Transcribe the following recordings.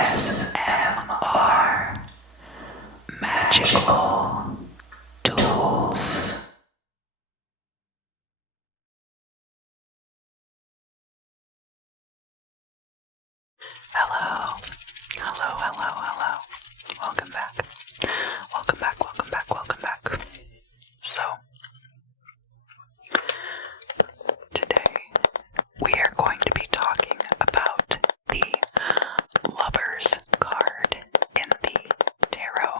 ASMR Magical Tools. Hello. Welcome back. So, today we are going to be talking about the Lover's card in the tarot.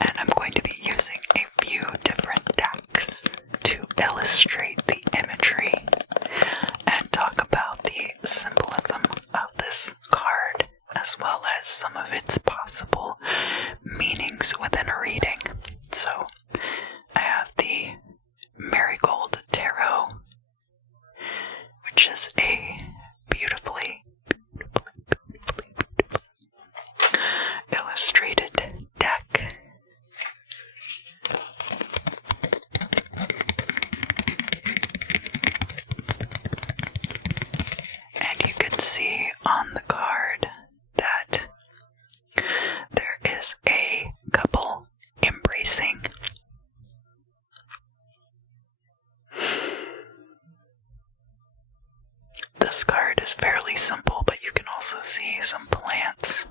And I'm going to be using a few different decks to illustrate the imagery and talk about the symbolism of this card, as well as some of its possible meanings within a reading. So, I have the Marigold Tarot, which is a beautifully illustrated deck. And you can see on the card that there is a couple embracing. This card is fairly simple, but you can also see some plants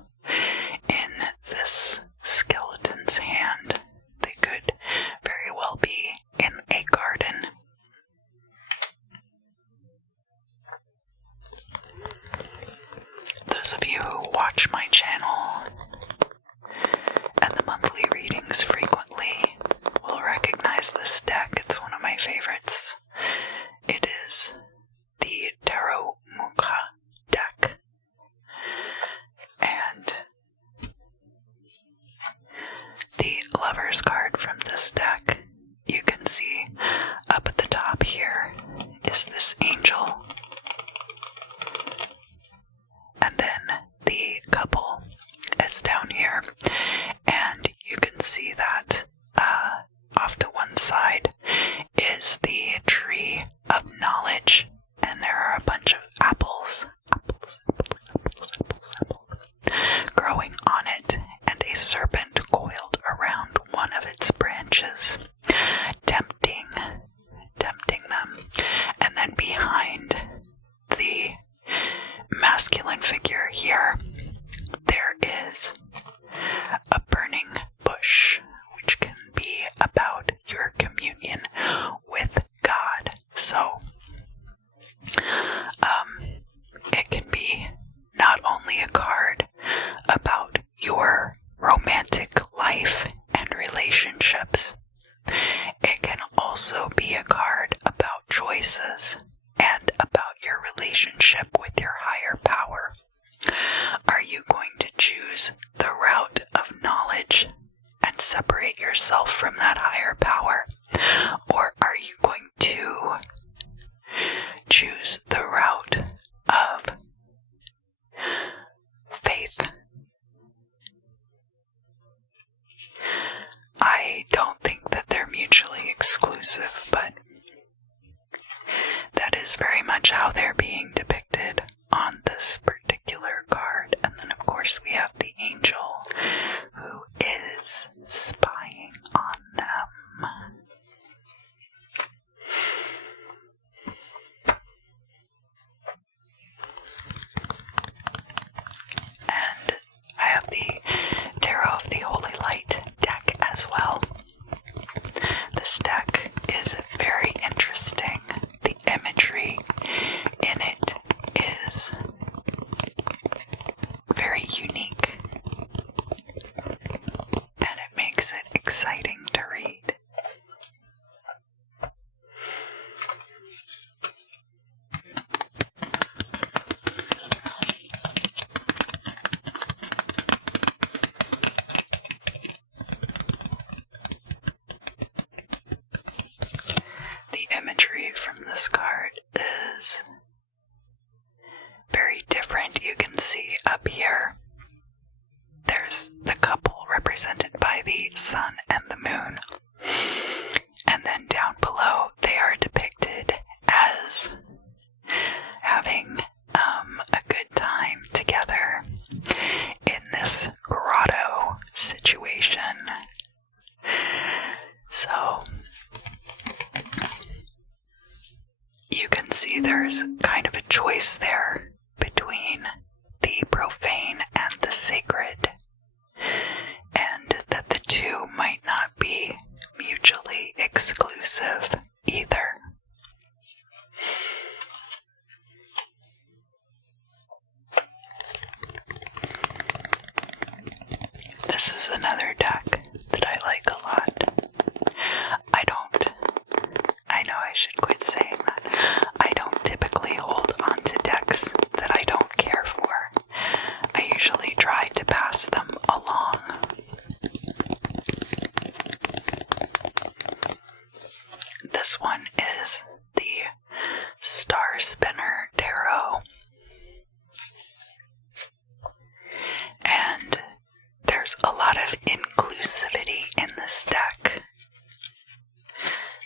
in this skeleton's hand. They could very well be in a garden. Those of you who watch my channel and the monthly readings frequently will recognize this deck. It's one of my favorites. It is the Tarot Mucha deck. And the Lover's card from this deck, you can see up at the top here is this angel. And then the couple is down here. And you can see that off to one side is the tree of knowledge. And there are a bunch of apples growing on it, and a serpent coiled around one of its branches, tempting them. And then behind the masculine figure here, there is a burning bush, which can be about your communion with God. So, it can be not only a card about your romantic life and relationships, it can also be a card about choices and about your relationship with your higher power. Are you going to choose the route of knowledge and separate yourself from that higher power? Or are you going to choose the route of faith? I don't think that they're mutually exclusive, but that is very much how they're being depicted on this particular card. And then, of course, we have the angel who is spying on them. And I have the Tarot of the Holy Light deck as well. This deck is very interesting. The imagery in it is very unique, and it makes it exciting to read. The imagery from this card is very different. You can see up here, there's the couple represented by the sun and the moon. And then down below, they are depicted as having a good time together. see there's kind of a choice there between the profane and the sacred, and that the two might not be mutually exclusive either. This is another deck that I like a lot. I know I should quit saying that. I don't typically hold on to decks that I don't care for. I usually try to pass them along. This one is the Star Spinner Tarot. And there's a lot of inclusivity in this deck.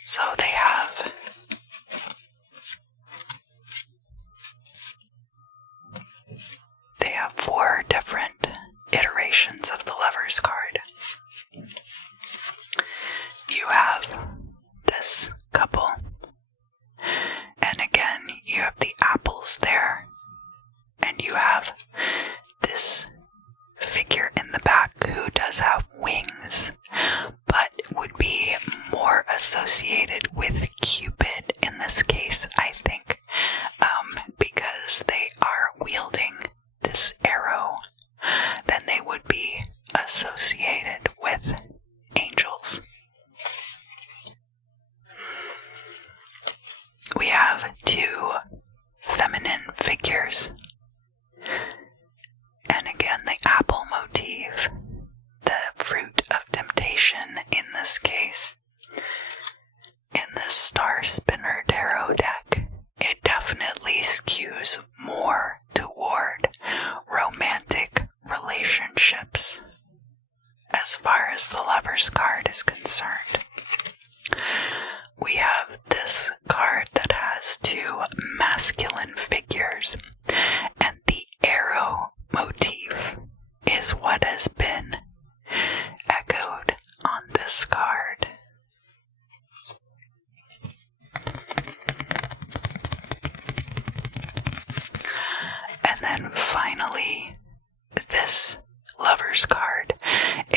So they have four different iterations of the Lovers card. You have this couple, and again you have the apples there, and you have this figure in the back who does have wings, but would be more associated with Cupid in this case, I think, because they are wielding this arrow than they would be associated with angels. We have two feminine figures, and again the apple motif, the fruit of temptation in this case. In this Star Spinner Tarot deck, it definitely skews more toward romantic relationships as far as the Lovers card is concerned. We have this card that has two masculine figures, and the arrow motif is what has been echoed on this card. And then finally, this Lovers card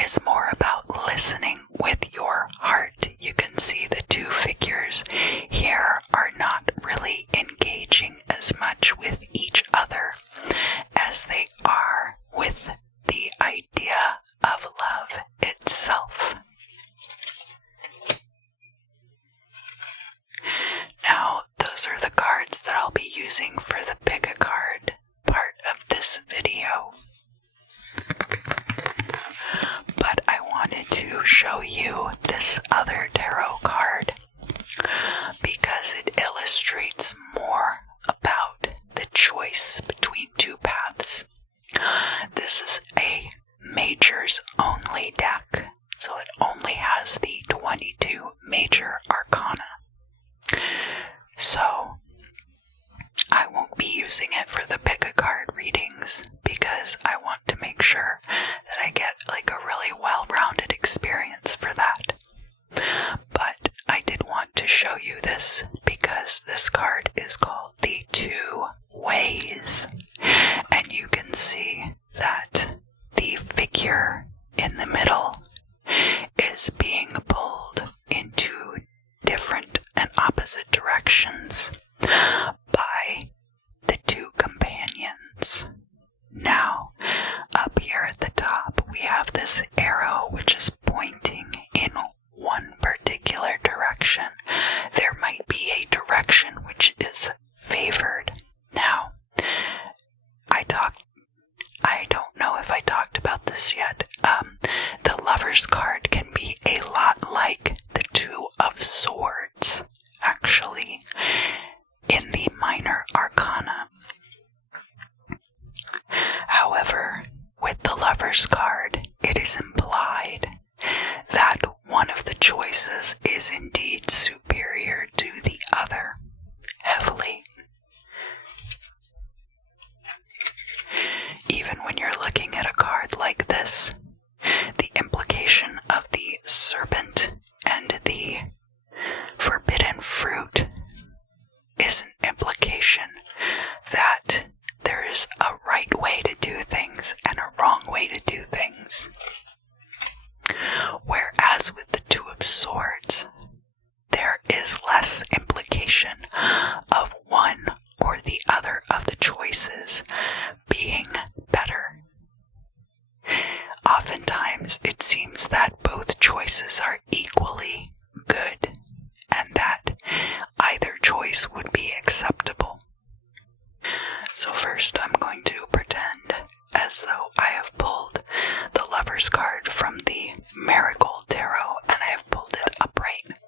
is more about listening with your heart. You can see the two figures here are not really engaging as much with each other as they are with the idea of love itself. Now, those are the cards that I'll be using for the pick a card part of this video. But I wanted to show you this other tarot card because it illustrates more about the choice between two paths. This is a majors only deck, so it only has the 22 major arcana. So I won't be using it for the pick a card readings because I want to make sure that I get like a really well-rounded experience for that. But I did want to show you this because this card is called the Two Ways, and you can see that the figure in the middle is being pulled into different and opposite directions by the two companions. Now, up here at the top, we have this arrow which is pointing in one particular direction. There might be a direction which is favored. Now, I don't know if I talked about this yet. The Lovers card can be a lot like the Two of Swords, actually. In the of one or the other of the choices being better. Oftentimes, it seems that both choices are equally good, and that either choice would be acceptable. So first, I'm going to pretend as though I have pulled the Lover's card from the Marigold tarot, and I have pulled it upright.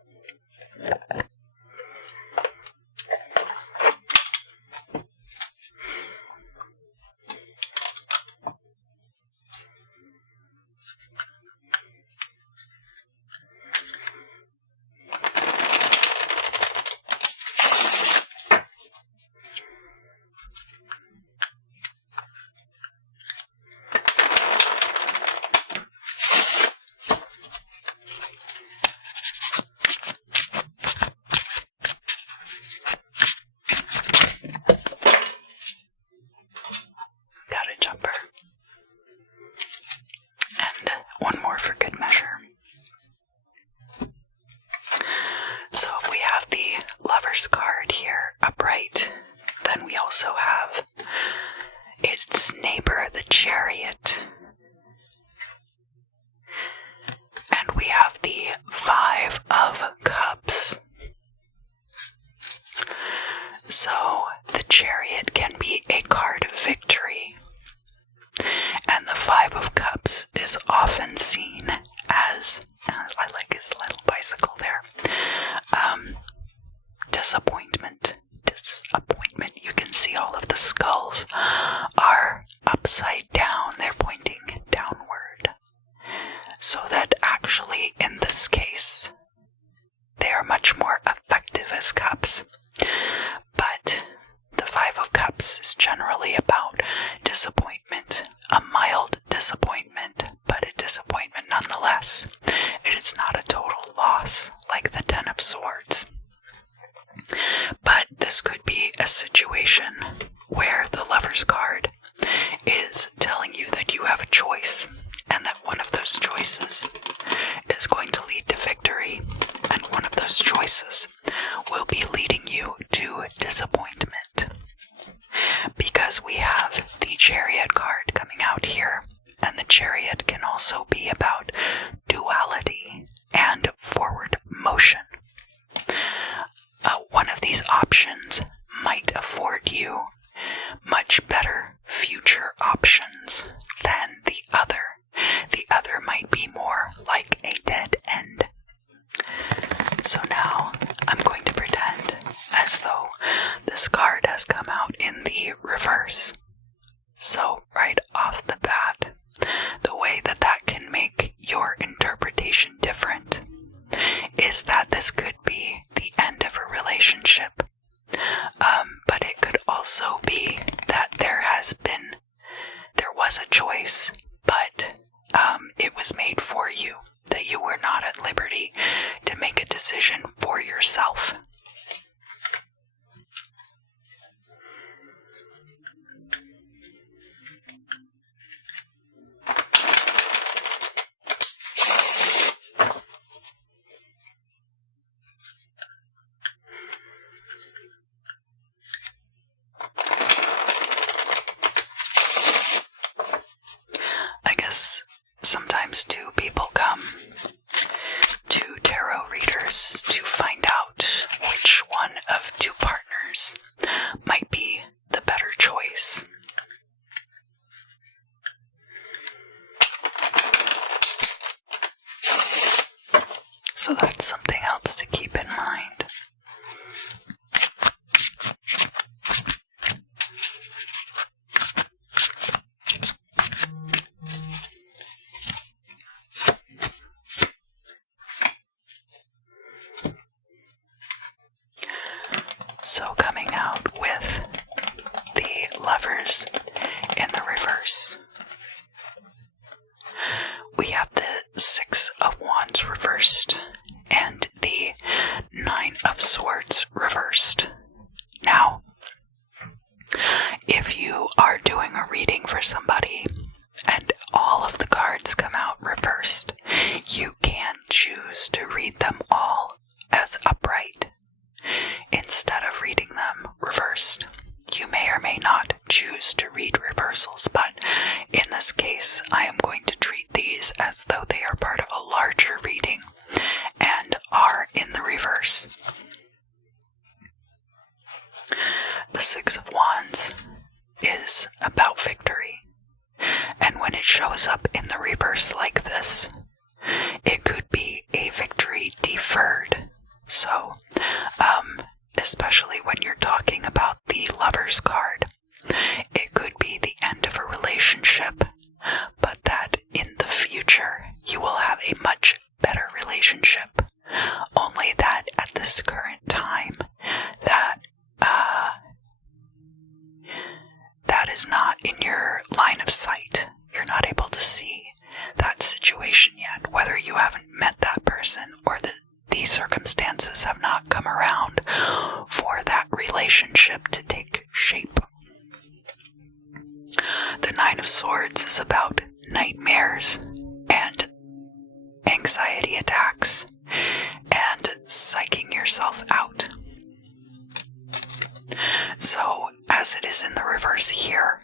Got a jumper. And one more for good measure. So we have the Lover's card here upright. Then we also have its neighbor, the Chariot. And we have the Five of Cups. So the Chariot can be a card of victory. And the Five of Cups is often seen as, I like his little bicycle there, disappointment. Disappointment. You can see all of the skulls are upside down. They're pointing downward. So that actually, in this case, they are much more effective as cups. But the Five of Cups is generally about disappointment, a mild disappointment, but a disappointment nonetheless. It is not a total loss like the Ten of Swords. But this could be a situation where the Lover's card is telling you that you have a choice, and that one of those choices is going to lead to victory, and one of those choices will be leading you to disappointment. Because we have the Chariot card coming out here, and the Chariot can also be about duality and forward motion. One of these options might afford you much better future options than the other. The other might be more like a dead end. So now I'm going to pretend as though this card has come out in the reverse. So right off the bat, the way that that can make your interpretation different is that this could be the end of a relationship. But it could also be that there was a choice, but it was made for you, that you were not at liberty to make a decision for yourself. I guess sometimes too people come to tarot readers to find out which one of two partners might be the better choice. So that's something else to keep in mind. So coming out with the Lovers in the reverse, we have the Six of Wands reversed and the Nine of Swords reversed. Now, if you are doing a reading for somebody and all of the cards come out reversed, you can choose to read them all as upright instead of reading the Six of Wands is about victory. And when it shows up in the reverse like this, it could be a victory deferred. So, especially when you're talking about the Lover's card, it could be the end of a relationship, but that in the future you will have a much better relationship. Only that at this current time, that is not in your line of sight. You're not able to see that situation yet, whether you haven't met that person or these circumstances have not come around for that relationship to take shape. The Nine of Swords is about nightmares and anxiety attacks and psyching yourself out. So, as it is in the reverse here,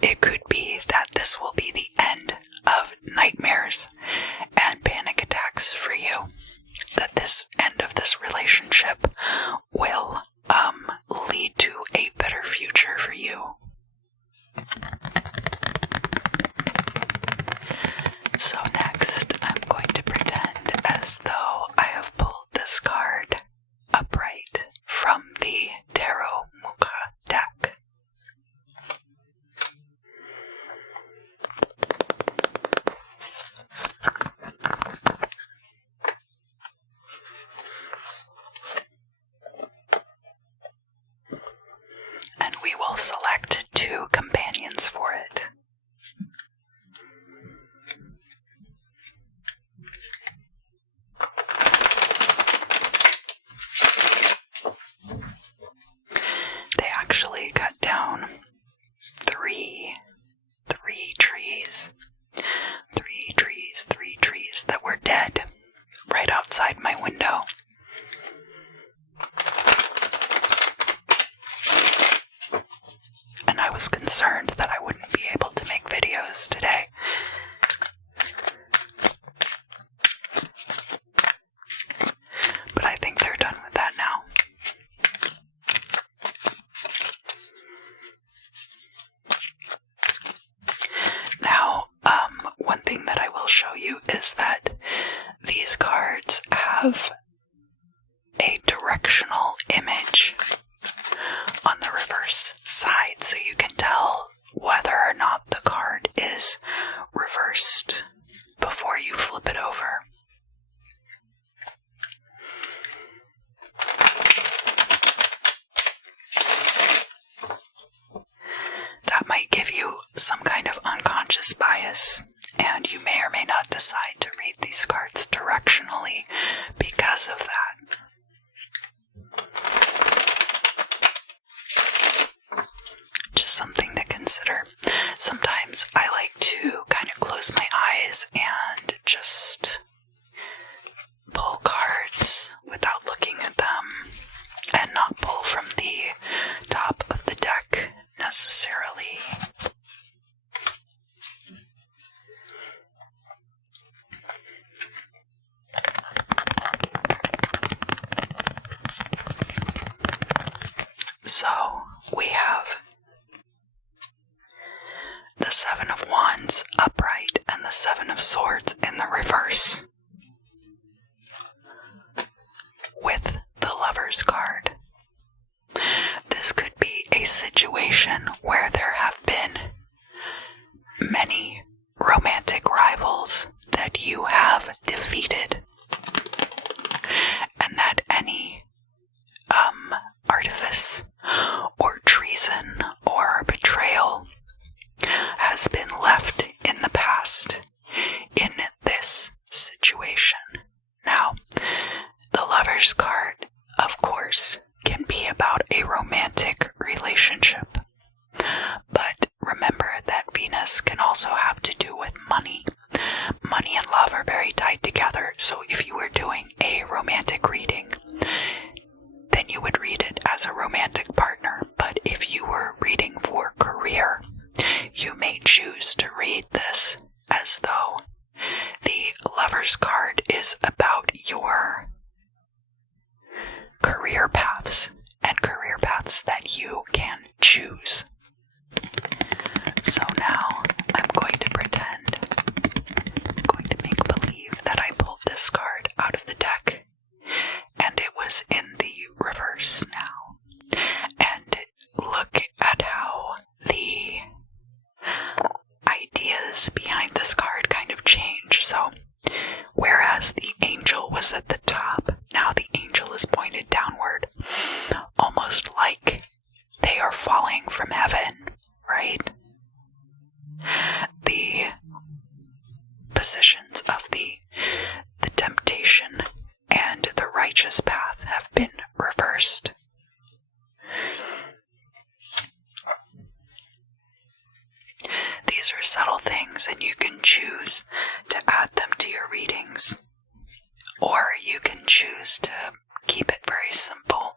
it could be that this will be the end of nightmares and panic attacks for you. That this end of this relationship will lead to a better future for you. So next, I'm going to pretend as though I have pulled this card upright from the Tarot Mucha deck. And we will select 2 companions for it. They actually cut down three trees that were dead right outside my window. And I was concerned that I wouldn't be able to make videos today. But I think they're done with that now. Now, one thing that I will show you is that these cards have a directional image on the reverse side, so you can tell whether or not the card is reversed before you flip it over. That might give you some kind of unconscious bias, and you may or may not decide to read these cards directionally because of that. Just something to consider. Sometimes I like to kind of close my eyes and just pull cards without looking at them and not pull from the top of the deck necessarily. So we have the Seven of Wands upright and the Seven of Swords in the reverse, with the Lover's card. This could be a situation where there have been many romantic rivals that you have defeated, and that any artifice or treason or betrayal has been left in the past in this situation. Now, the Lover's card, of course, can be about a romantic relationship, but remember that Venus can also have to do with money. Money and love are very tied together, so if you were doing a romantic reading, then you would read it as a romantic partner. But if you were reading for career, you may choose to read this as though the Lover's card is about your career path. you can choose. So now I'm going to make believe that I pulled this card out of the deck and it was in the reverse now. And look at how the ideas behind this card kind of change. So whereas the angel was at the top, now the angel is pointed downward, almost like they are falling from heaven, right? The positions of the temptation and the righteous path have been reversed. These are subtle things, and you can choose to add them to your readings, or you can choose to keep it very simple.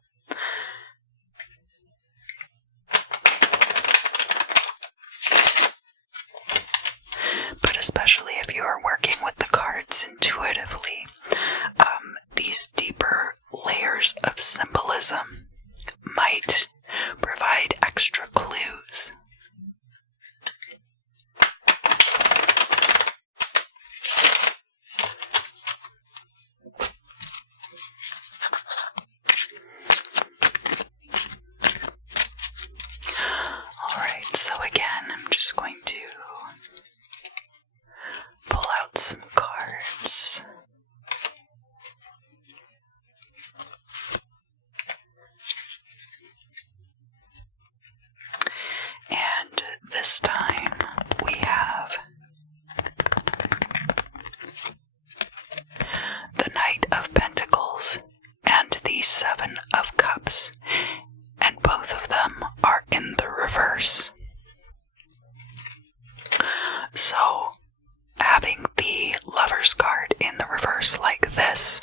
But especially if you are working with the cards intuitively, these deeper layers of symbolism might provide extra clues. Alright, so again, I'm just going to pull out some cards. And this time we have the Knight of Pentacles and the Seven of Cups, and both of them are in the reverse. So, having the Lover's card in the reverse like this,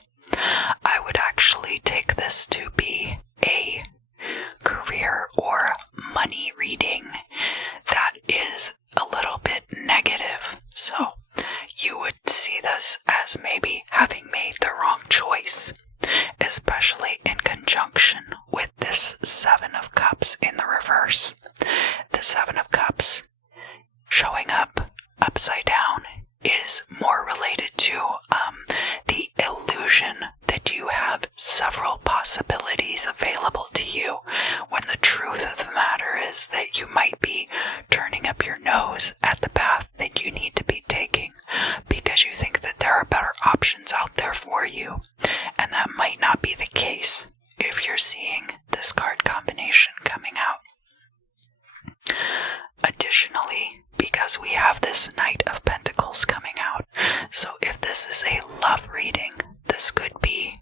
I would actually take this to be a career or money reading that is a little bit negative. So you would see this as maybe having made the wrong choice, especially in conjunction with this Seven of Cups in the reverse. The Seven of Cups showing up upside down is more related to the illusion that you have several possibilities available to you, when the truth of the matter is that you might be turning up your nose at the path that you need to be taking because you think that there are better options out there for you, and that might not be the case if you're seeing this card combination coming out. Additionally, because we have this Knight of Pentacles coming out, so if this is a love reading, this could be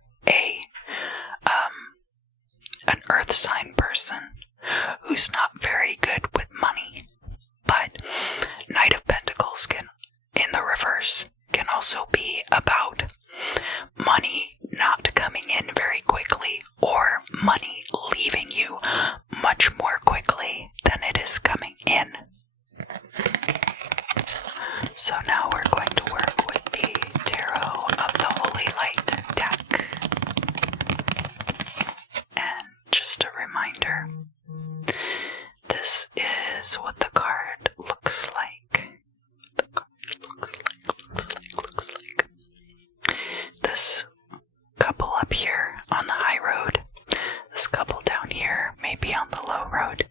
an earth sign person who's not very good with money. But Knight of Pentacles in the reverse can also be about money not coming in very quickly, or money leaving you much more quickly than it is coming in. So now we're going to work with the Tarot of the Holy Light deck. And just a reminder, this is what the card looks like. This couple up here on the high road, this couple down here may be on the low road.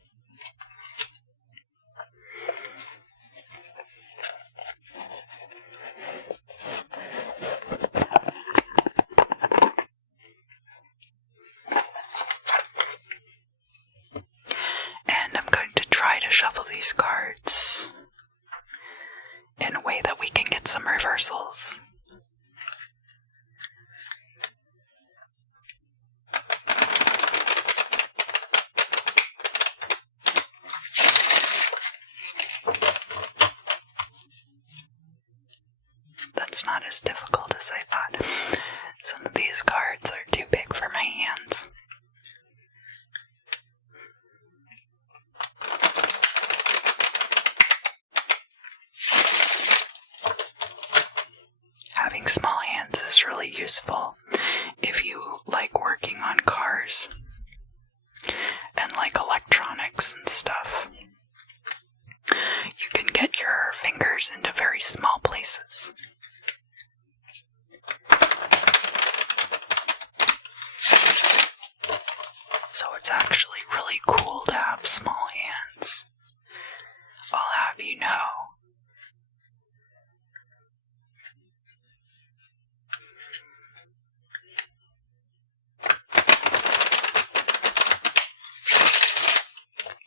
And I'm going to try to shuffle these cards in a way that we can get some reversals. That's not as difficult as I thought. Some of these cards are too big for my hands. Having small hands is really useful if you like working on cars and like electronics. So it's actually really cool to have small hands. I'll have you know.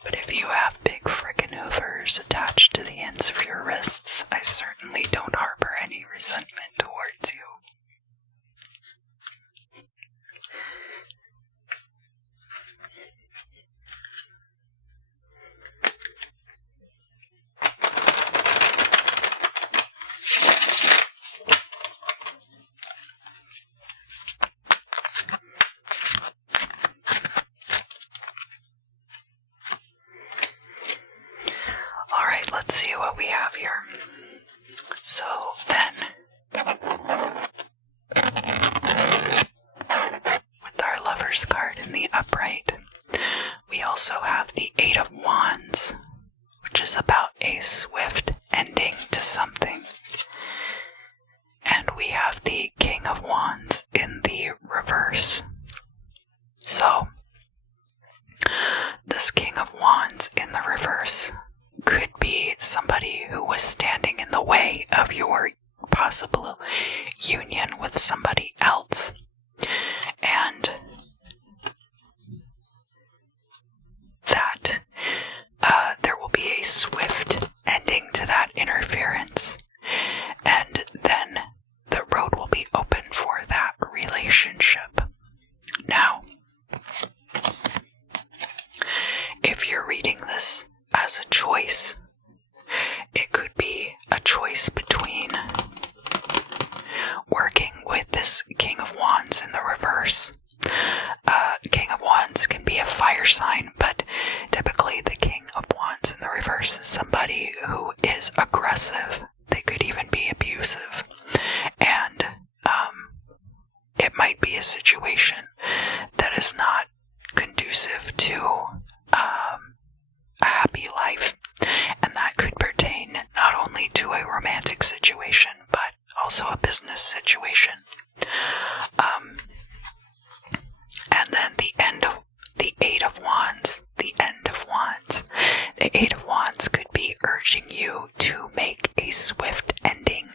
But if you have big frickin' hoovers attached to the ends of your wrists, I certainly don't harbor any resentment towards you. Alright, let's see what we have here. So then, with our Lover's card in the upright, we also have the Eight of Wands, which is about a swift ending to something. And we have the King of Wands in the reverse. So, this King of Wands in the reverse could be somebody who was standing in the way of your possible union with somebody else. And that there will be a swift ending to that interference. And then the road will be open for that relationship. Now, if you're reading this as a choice, it could be a choice between working with this King of Wands in the reverse. The King of Wands can be a fire sign, but typically the King of Wands in the reverse is somebody who is aggressive. They could even be abusive. And it might be a situation that is not conducive to a happy life. And that could pertain not only to a romantic situation, but also a business situation. And then the Eight of Wands. The End of Wands. The Eight of Wands could be urging you to make a swift ending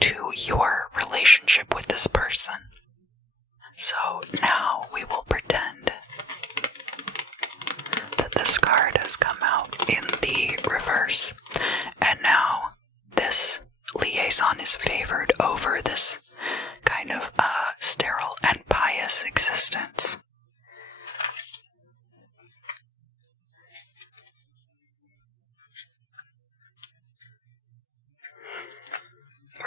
to your relationship with this person. So now we will pretend that this card has come out in the reverse. And now this liaison is favored over this kind of sterile and pious existence.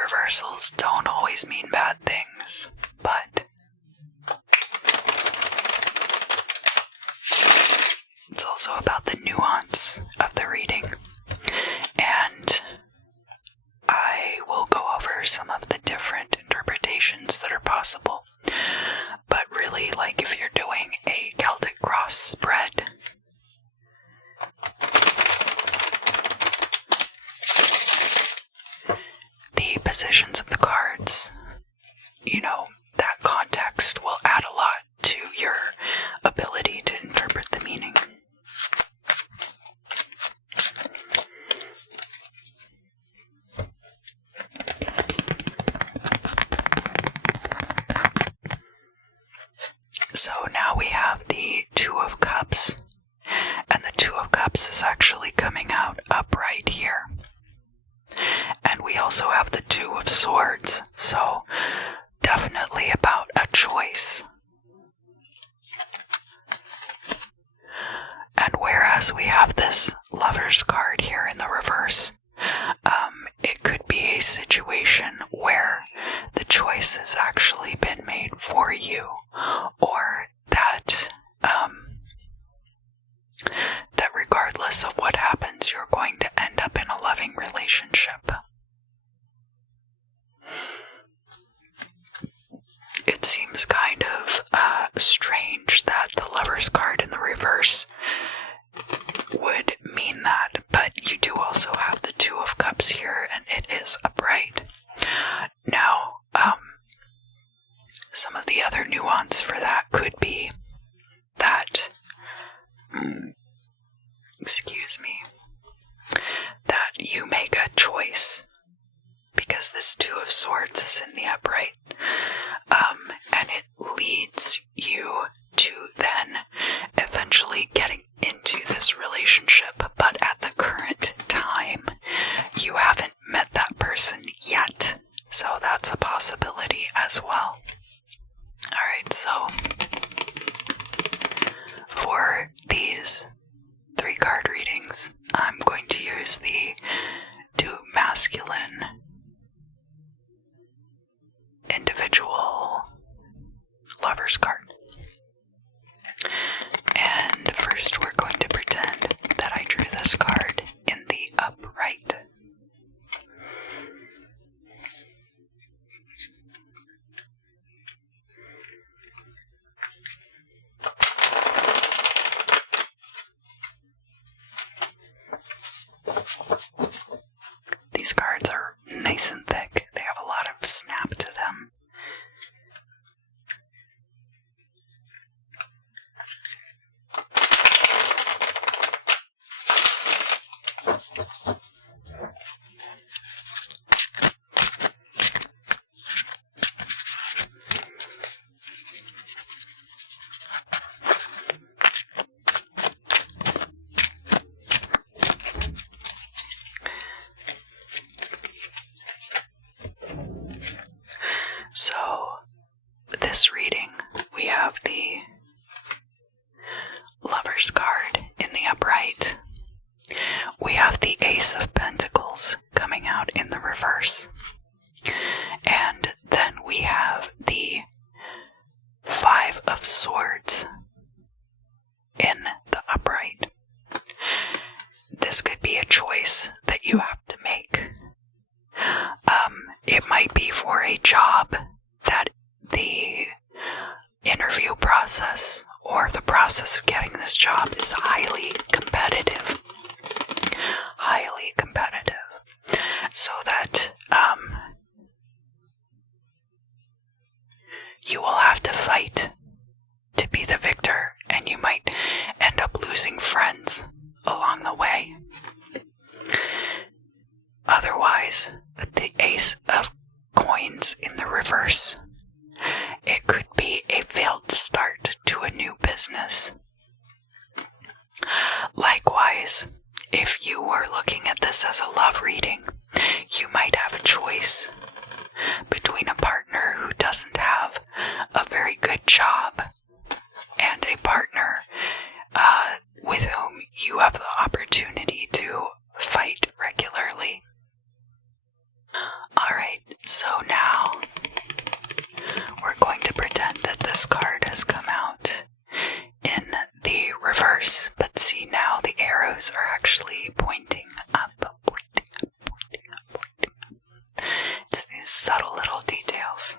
Reversals don't always mean bad things, but it's also about the nuance of the reading. And I will go over some of the different interpretations that are possible. But really, like if you're doing a Celtic cross spread, the positions of the cards, that context will add a lot to your ability to interpret the meaning. So now we have the Two of Cups, and the Two of Cups is actually coming out upright here. And we also have the Two of Swords, so definitely about a choice. And whereas we have this Lover's card here in the reverse, it could be a situation where the choice has actually been made for you, or that regardless of what happens, you're going to end up in a loving relationship. It seems kind of strange that the Lover's card in the reverse would mean that, but you do also have the Two of Cups here, and it is upright. Now, some of the other nuance for that could be that excuse me, that you make a choice, because this Two of Swords is in the upright, and it leads you to then eventually getting into this relationship, but at the current time, you haven't met that person yet, so that's a possibility as well. Alright, so for these 3 card readings, I'm going to use the 2 masculine individual lovers card. And first we're going to pretend that I drew this card in the upright. These cards are nice and thick. They have a lot of snap to them. So, this reading, we have the Lover's card in the upright. We have the Ace of Pentacles coming out in the reverse. And then we have the 5 of Swords in the upright. This could be a choice that you have to make. It might be for a job that the interview process or the process of getting this job is highly competitive. Highly competitive. So that you will have to fight to be the victor, and you might end up losing friends along the way. Otherwise, the Ace of Coins in the reverse, it could be a failed start to a new business. Likewise, if you were looking at this as a love reading, you might have a choice between a partner who doesn't have a very good job and a partner with whom you have the opportunity to fight regularly. Alright, so now we're going to pretend that this card has come out in the reverse, but see now the arrows are actually pointing up, pointing up, pointing up, pointing up. It's these subtle little details.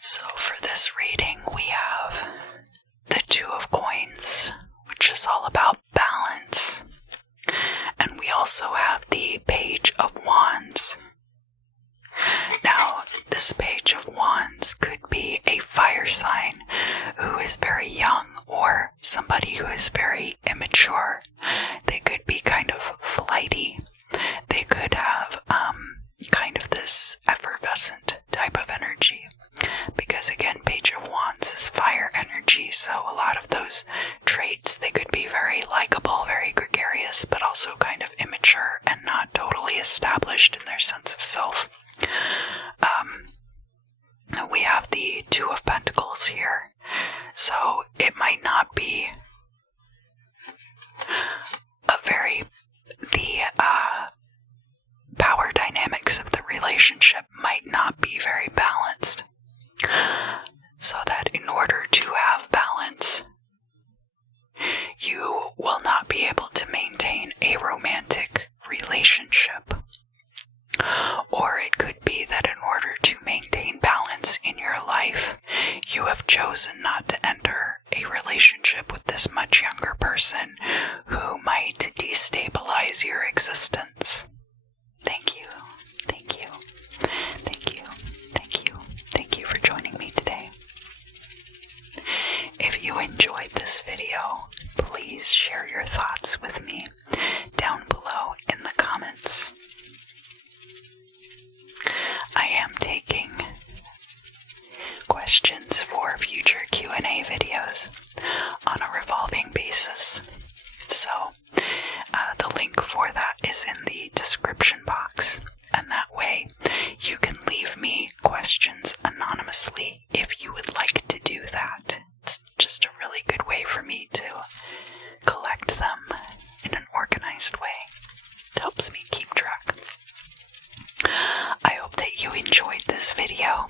So for this reading, we have the Two of Coins, which is all about balance. And we also have the Page of Wands. Now, this Page of Wands could be a fire sign who is very young or somebody who is very immature. They could be kind of flighty. They could have kind of this effervescent type of energy. Because again, Page of Wands is fire energy, so a lot of those traits, they could be very likable, very gregarious, but also kind of immature and not totally established in their sense of self. We have the Two of Pentacles here, so it might not be the power dynamics of the relationship might not be very balanced. So chosen not to enter a relationship with this much younger person who might destabilize your existence. Thank you, thank you, thank you, thank you, thank you for joining me today. If you enjoyed this video, please share your thoughts with me down below in the comments. I am taking questions for future Q&A videos on a revolving basis. So, the link for that is in the description box, and that way you can leave me questions anonymously if you would like to do that. It's just a really good way for me to collect them in an organized way. It helps me keep track. I hope that you enjoyed this video,